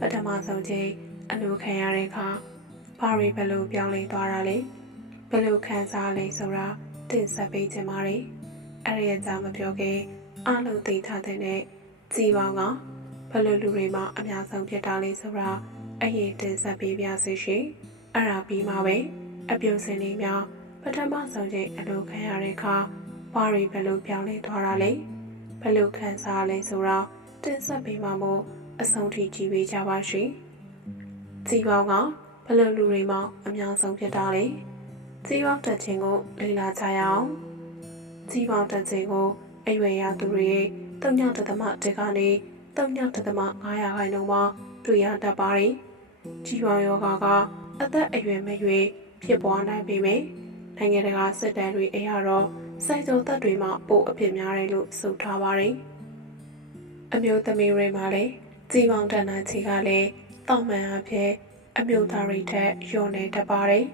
ပထမဆုံးချိန်အလိုခံရတဲ့အခါဘာတွေဘယ်လိုပြောင်းလဲသွားတာလဲဘယ်လိုခံစားလဲဆိုတာတင်ဆက်ပေးခြင်းပါတယ်အဲ့ဒီအကြောင်းမပြောခင်အလုံးသိထားတဲ့နဲ့ကြည်ပေါင်းကဘယ်လိုလူတွေမှအများဆုံးဖြစ်တာလဲဆိုတာအရင်တင်ဆက်ပေးပြစေရှင်အဲ့ဒါပြီးမှပဲအပြုတ်စင်လေးများပထမဆုံးချိန်အလိုခံရတဲ့အခါဘာတွေဘယ်လိုပြောင်းလဲသွားတာလဲဘယ်လိုခံစားရလဲဆိုတော့တင်ဆက်ပေးမှာမို့ အဆုံးထိကြည်ပေးကြပါရှင်။ကြီးပေါင်းကဘယ်လိုလူတွေမှအများဆုံးဖြစ်တာလဲ။ကြီးပေါင်းတက်ခြင်းကိုလေ့လာကြရအောင်။ကြီးပေါင်းတက်ခြင်းကိုအရွယ်ရသူတွေတုံညတသမ1ကနေတုံညတသမ900ခိုင်နှုန်းမှာတွေ့ရတတ်ပါတယ်။ကြီးပေါင်းယောဂါကအသက်အရွယ်မရွေးဖြစ်ပွားနိုင်ပေမယ့်နိုင်ငံတကာစစ်တမ်းတွေအရတော့စိုက်ကြုံသက်တွေမှာပိုအဖြစ်များတယ်လို့ဆိုထားပါတယ်။အမျိုးသမီးတွေမှာလည်း ကြည်ပေါင်းတန်နာချီကလည်းတောက်မှန်အဖြစ်အမျိုးသားတွေထက်လျော့နေတတ်ပါတယ်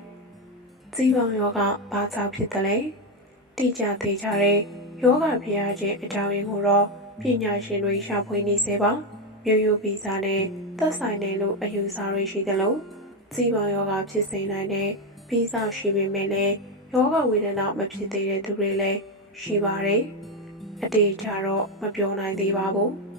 ။ကြည်ပေါင်းယောဂဘာကြောင့်ဖြစ်တယ်လဲ။တိကျသေးကြတဲ့ယောဂဖြစ်ရခြင်းအကြောင်းရင်းကိုတော့ပညာရှင်တွေရှာဖွေနေစေပါ။မျိုးရိုးဗီဇနဲ့သက်ဆိုင်တယ်လို့အယူဆတွေရှိတယ်လို့ကြည်ပေါင်းယောဂဖြစ်စေနိုင်တဲ့ဗီဇရှိပေမဲ့လည်းယောဂဝေဒနာမဖြစ်သေးတဲ့သူတွေလည်းရှိပါတယ်။အတေချာတော့မပြောနိုင်သေးပါဘူး။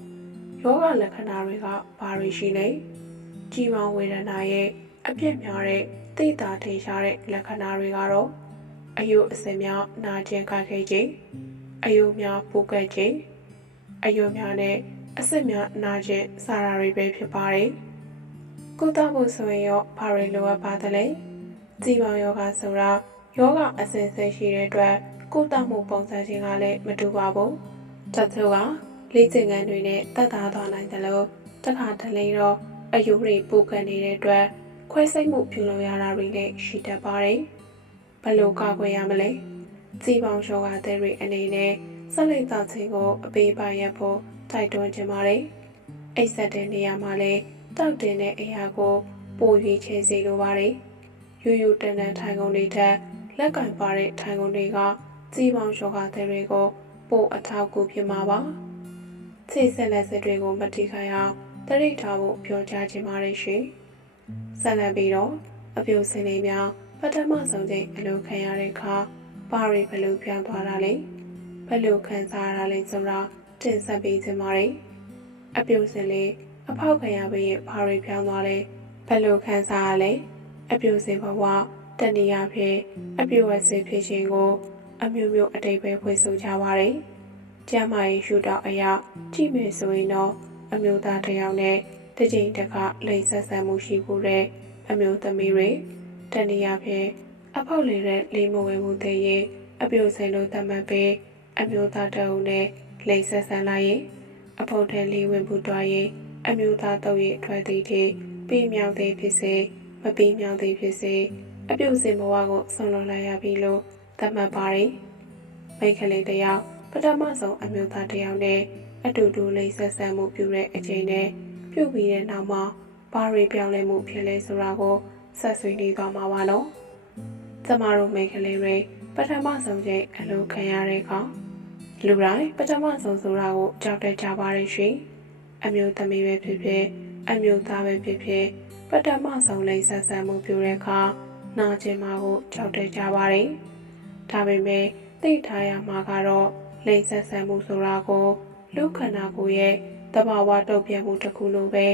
ယောဂလက္ခဏာတွေကဘာတွေရှိလဲ။ကြီးမောင်ဝေဒနာရဲ့အပြစ်များတဲ့သိတာထင်ရှားတဲ့လက္ခဏာတွေကတော့အယုအစင်များနာကျင်ခိုက်ခဲခြင်းအယုများပူကက်ခြင်းအယုများနဲ့အစစ်များနာကျင်စားတာတွေပဲဖြစ်ပါတယ်။ကုသဖို့ဆိုရင်ရောဘာတွေလိုအပ်ပါသလဲ။ကြီးမောင်ယောဂဆိုတာယောဂအစင်စင်ရှိတဲ့အတွက်ကုသမှုပုံစံချင်းကလည်းမတူပါဘူး။တချို့က လေ့ကျင့်ခန်းတွေနဲ့တက်သားသွားနိုင်တယ်လို့တစ်ခါတလေတော့အယုတွေပူကန်နေတဲ့အတွက်ခွဲစိတ်မှုပြုလုပ်ရတာတွေလည်းရှိတတ်ပါတယ်။ဘယ်လိုကာကွယ်ရမလဲ။စီပေါင်းရှောဂါတဲ့တွေအနေနဲ့ဆက်လက်သားခြင်းကိုအပေးပါရဖို့တိုက်တွန်းချင်ပါတယ်။အိတ်ဆက်တဲ့နေရာမှာလည်းတောက်တင်တဲ့အရာကိုပိုရွေးချယ်စေလိုပါတယ်။ယူယူတန်တန်ထိုင်ကုန်တွေထက်လက်ကင်ပါတဲ့ထိုင်ကုန်တွေကကြီးပေါင်းယောဂသည်တွေကိုပို့အထောက်အကူဖြစ်မှာပါ။ ခြေဆက်လက်စစ်တွေကိုမတိခိုင်အောင်တရိပ်ထားဖို့ပြောကြားခြင်းပါတယ်ရှင်။ဆက်လက်ပြီးတော့အပြိုစင်လေးများပထမဆုံးချိန်အလိုခံရတဲ့အခါပါရီဘယ်လိုပြောင်းသွားတာလဲ။ဘယ်လိုခံစားရတာလဲဆိုတာတင်ဆက်ပေးခြင်းပါတယ်။အပြိုစင်လေးအဖောက်ခံရပြီးရင်ပါရီပြောင်းသွားလဲဘယ်လိုခံစားရလဲ။အပြိုစင်ဘဝတဏှာဖြင့်အပြည့်ဝစေဖြစ်ခြင်းကို အမျိုးမျိုးအတိတ်ပဲဖွင့်ဆိုကြပါရယ်။ ကျမရဲ့ရှုထောင့်အရာကြည့်မယ်ဆိုရင်တော့အမျိုးသားတစ်ယောက်နဲ့တစ်ချိန်တစ်ခါလိမ်ဆက်ဆံမှုရှိဖို့တဲ့အမျိုးသမီးတွေတဏှာဖြင့်အဖောက်လေတဲ့လေးမဝဲမှုတဲ့ရင်အပြိုစင်လို့သတ်မှတ်ပြီးအမျိုးသားတအုပ်နဲ့လိမ်ဆက်ဆံလိုက်ရင်အဖို့တဲ့လေးဝင်မှုတွားရင်အမျိုးသားတော့ရဲ့ထွက်သည်တည်းပြီးမြောက်သည်ဖြစ်စေမပြီးမြောက်သည်ဖြစ်စေအပြုတ်စင်ဘဝကိုဆုံးလွန်လိုက်ရပြီလို့သတ်မှတ်ပါတယ်။မိတ်ကလေးတယောက် ပထမဆုံးအမျိုးသားတယောက်နဲ့အတူတူလိမ့်ဆက်ဆံမှုပြုတဲ့အချိန်နဲ့ပြုတ်ပြီးတဲ့နောက်မှာဘာတွေပြောင်းလဲမှုဖြစ်လဲဆိုတာကိုဆက်ဆွေးနွေးသွားမှာပါလို့။ကျမတို့မိတ်ကလေးတွေပထမဆုံးချိန်အလိုခံရတဲ့ကောင်လူတိုင်းပထမဆုံးဆိုတာကိုကြောက်တတ်ကြပါရဲ့ရှင်။အမျိုးသမီးပဲဖြစ်ဖြစ်အမျိုးသားပဲဖြစ်ဖြစ်ပထမဆုံးလိမ့်ဆက်ဆံမှုပြုတဲ့အခါနာကျင်မှာကိုကြောက်တတ်ကြပါတယ်။ဒါပေမဲ့သိထားရမှာကတော့ လိမ်ဆက်ဆံမှုဆိုတာကိုလူခန္ဓာကိုယ်ရဲ့တဘာဝတုတ်ပြတ်မှုတစ်ခုလိုပဲ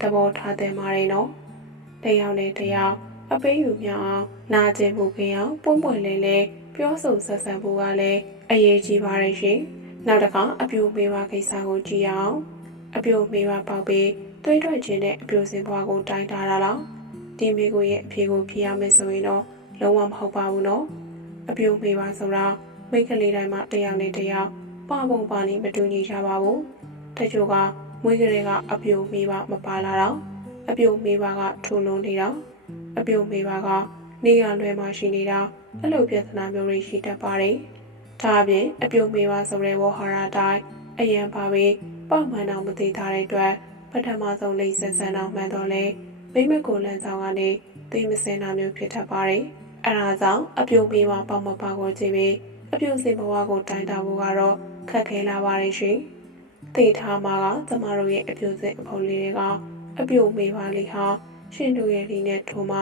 သဘောထားသင့်ပါတယ်နော်။တယောက်နဲ့တယောက်အပေးယူမြောက်အောင်နာကျင်မှုကင်းအောင်ပွင့်ပွင့်လင်းလင်းပြောဆိုဆက်ဆံဖို့ကလည်းအရေးကြီးပါတယ်ရှင်။နောက်တစ်ခါအပြိုမေးပါကိစ္စကိုကြည့်အောင်။အပြိုမေးပါပေါက်ပြီးတွေးထွက်ခြင်းနဲ့အပြိုစင်ဘွားကိုတိုင်းထားတာလား။ဒီမိကိုရဲ့အဖြေကိုဖြေရမယ်ဆိုရင်တော့လုံးဝမဟုတ်ပါဘူးနော်။အပြိုမေးပါဆိုတာ မိတ်ကလေးတိုင်းမှာတယောက်နဲ့တယောက်ပပုံပါနေမတူညီကြပါဘူး။တချို့ကမွေးကလေးကအပြိုမေးပါမပါလာတော့အပြုတ်မေးပါကထိုးလုံးနေတာအပြုတ်မေးပါကနေရလွဲမှရှိနေတာအဲ့လိုပြဿနာမျိုးတွေရှိတတ်ပါတယ်ဒါအပြင်အပြုတ်မေးပါဆိုတဲ့ဝဟရာတိုင်းအရန်ပါပဲပေါ့မှန်တော့မသိထားတဲ့အတွက်ပထမဆုံးလိမ့်ဆက်ဆန်းတော့မှန်တော့လဲမိမကိုလန်ဆောင်ကနေသိမစင်တာမျိုးဖြစ်တတ်ပါတယ်အဲဒါကြောင့်အပြုတ်မေးပါပေါ့မပါကိုကြည့်ပြီး အပြုတ်စင်ဘဝကိုတိုင်တာဖို့ကတော့ခက်ခဲလာပါတယ်ရှင်သိထားမှာကကျမတို့ရဲ့အပြုတ်စင်အဖို့လေးတွေကအပြုတ်မေးပါလေးဟာရှင်တို့ရဲ့ဒီနဲ့ထိုးမှ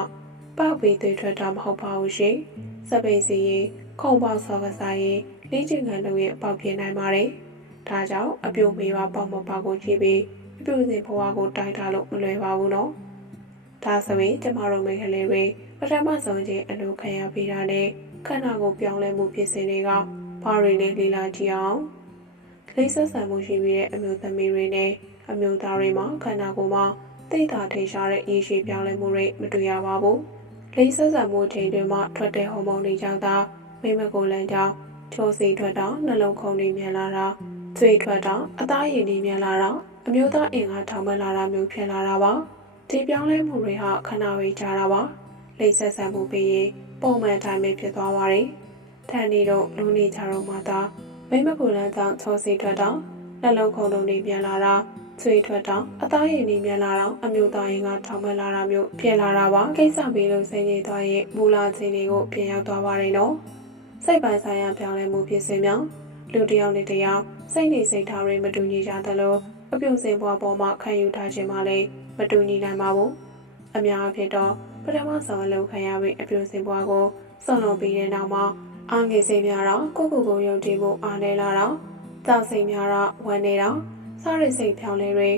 ပောက်ပြီးသွေးထွက်တာမဟုတ်ပါဘူးရှင်စပိန်စီရင်ခုံပေါက်ဆော့ကစားရင်လေ့ကျင့်ခန်းလုပ်ရင်ပေါက်ပြနိုင်ပါတယ်ဒါကြောင့်အပြုတ်မေးပါပေါ့မပါကိုကြည့်ပြီးအပြုတ်စင်ဘဝကိုတိုင်တာလို့မလွယ်ပါဘူးနော်ဒါဆိုရင်ကျမတို့မိန်းကလေးတွေပထမဆုံးချင်းအလုပ်ခံရပြီးတာနဲ့ ခန္ဓာကိုယ်ပြောင်းလဲမှုဖြစ်စဉ်တွေကဘာတွေလဲလေ့လာကြည့်အောင်လိမ့်ဆက်ဆံမှုရှိပြီးတဲ့အမျိုးသမီးတွေနဲ့အမျိုးသားတွေမှာခန္ဓာကိုယ်မှာသိတာထိရှားတဲ့ရေရှည်ပြောင်းလဲမှုတွေမတွေ့ရပါဘူးလိမ့်ဆက်ဆံမှုချိန်တွေမှာထွက်တဲ့ဟော်မုန်းတွေကြောင့်သာမိမကိုယ်လန်ကြောင့်ချိုးစီထွက်တာနှလုံးခုန်တွေမြန်လာတာသွေးထွက်တာအသားရည်တွေမြန်လာတာအမျိုးသားအင်အားထောင်မလာတာမျိုးဖြစ်လာတာပါဒီပြောင်းလဲမှုတွေဟာခဏဝေးကြတာပါ လိမ့်ဆက်ဆံမှုပြီးရင်ပုံမှန်တိုင်းပဲဖြစ်သွားပါတယ်။ထန်နေတော့လူနေကြတော့မှသာမိမကိုယ်လန်းကြောင့်ချောစီထွက်တော့နှလုံးခုန်လုံးတွေပြန်လာတာဆွေထွက်တော့အသားရည်တွေပြန်လာတော့အမျိုးသားရင်ကထောင်မလာတာမျိုးဖြစ်လာတာပါကိစ္စပြီးလို့ဆင်းရဲသွားရင်မူလာခြင်းတွေကိုပြန်ရောက်သွားပါတယ်နော်စိတ်ပိုင်းဆိုင်ရာပြောင်းလဲမှုဖြစ်စဉ်မြောင်လူတစ်ယောက်နဲ့တစ်ယောက်စိတ်နေစိတ်ထားတွေမတူညီကြသလိုအပြုံစင်ဘွားပေါ်မှာခံယူထားခြင်းမှလည်းမတူညီနိုင်ပါဘူးအများအဖြစ်တော့ ပထမဆုံးအလုပ်ခံရပြီးအပြုံစင်ဘွားကိုဆော်လွန်ပြီးတဲ့နောက်မှာအားငယ်စိတ်များတော့ကိုကိုကိုယုံကြည်မှုအားနည်းလာတော့ကြောက်စိတ်များတော့ဝမ်းနေတော့စားရစိတ်ဖြောင်းလဲတွေ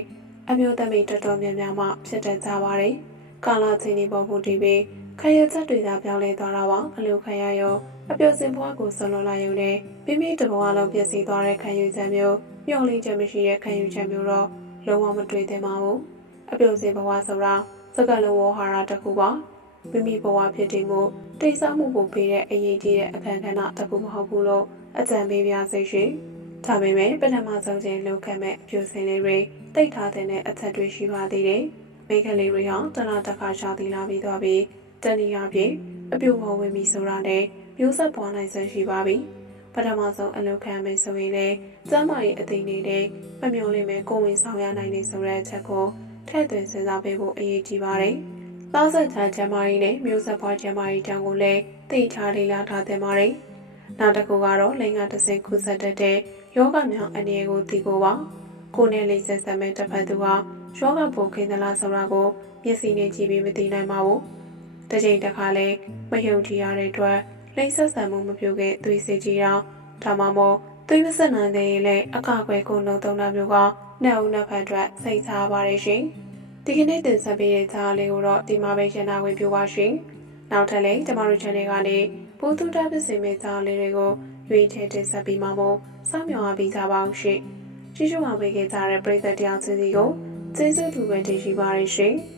အမျိုးသမီးတော်တော်များများမှဖြစ်တတ်ကြပါတယ်။ကာလာချင်းဒီပေါ်မူတည်ပြီးခရချက်တွေသာပြောင်းလဲသွားတာပါအလိုခံရရောအပြုံစင်ဘွားကိုဆော်လွန်လာရုံနဲ့မိမိတဘဝလုံးပြည့်စည်သွားတဲ့ခံယူချက်မျိုးမျောလင်းချက်မရှိတဲ့ခံယူချက်မျိုးတော့လုံးဝမတွေ့သင့်ပါဘူး။အပြုံစင်ဘဝဆိုတာ စကလုံးဝဟာရတစ်ခုပါ။မိမိဘဝဖြစ်တည်မှုတိတ်ဆောက်မှုကိုပေးတဲ့အရေးကြီးတဲ့အခမ်းကဏ္ဍတစ်ခုမဟုတ်ဘူးလို့အကြံပေးပါစေရှင်။ဒါပေမဲ့ပထမဆုံးချိန်လောက်ခဲ့မဲ့အပြိုစင်လေးတွေတိတ်ထားတဲ့အချက်တွေရှိပါသေးတယ်။မိခလေးတွေဟာတလားတစ်ခါရှာသီလာပြီးသွားပြီးတဏှာပြေအပြိုမောဝင်ပြီးဆိုတာနဲ့မျိုးဆက်ပွားနိုင်ဆက်ရှိပါပြီ။ပထမဆုံးအလုပ်ခံမယ်ဆိုရင်လည်းကျမ်းမာရေးအသိနေတဲ့မမျော်လင့်မဲ့ကိုဝင်ဆောင်ရနိုင်နေဆိုတဲ့အချက်ကို ထည့်သွင်းစဉ်းစားပေးဖို့အရေးကြီးပါတယ်။သားဆက်ချာကျမ်းမာရေးနဲ့မျိုးဆက်ပွားကျမ်းမာရေးတောင်ကိုလည်းသိထားလေ့လာထားသင့်ပါတယ်။နောက်တစ်ခုကတော့လိင်္ဂတစ်ဆင့်ခုဆက်တတ်တဲ့ယောဂမြောင်အနေကိုသိဖို့ပါ။ကိုယ်နဲ့လိမ့်ဆက်ဆက်မဲ့တစ်ဖက်သူဟာယောဂပုံခိန်သလားဆိုတာကိုမျက်စိနဲ့ကြည့်ပြီးမသိနိုင်ပါဘူး။တစ်ချိန်တစ်ခါလဲမယုံကြည်ရတဲ့အတွက်လိမ့်ဆက်ဆံမှုမပြုခဲ့သွေးစေကြတော့ဒါမှမဟုတ် သွေးမဆက်နိုင်တဲ့ရင်လည်းအကကွယ်ကိုနှုံသုံးတာမျိုးကနှက်ဦးနှက်ဖက်အတွက်စိတ်စားပါတယ်ရှင်။ဒီကနေ့တင်ဆက်ပေးတဲ့ကြားလေးကိုတော့ဒီမှာပဲရှင်းနာခွင့်ပြုပါရှင်။နောက်ထပ်လည်းကျမတို့ channel ကနေပိုးသူတာဖြစ်စေမယ့်ကြားလေးတွေကိုရွေးချယ်တင်ဆက်ပြီးမှမို့စောင့်မျှော်အားပေးကြပါအောင်ရှင်။ကြည့်ရှုအားပေးခဲ့ကြတဲ့ပရိသတ်တရားချင်းစီကိုကျေးဇူးတူပဲတင်ရှိပါရရှင်။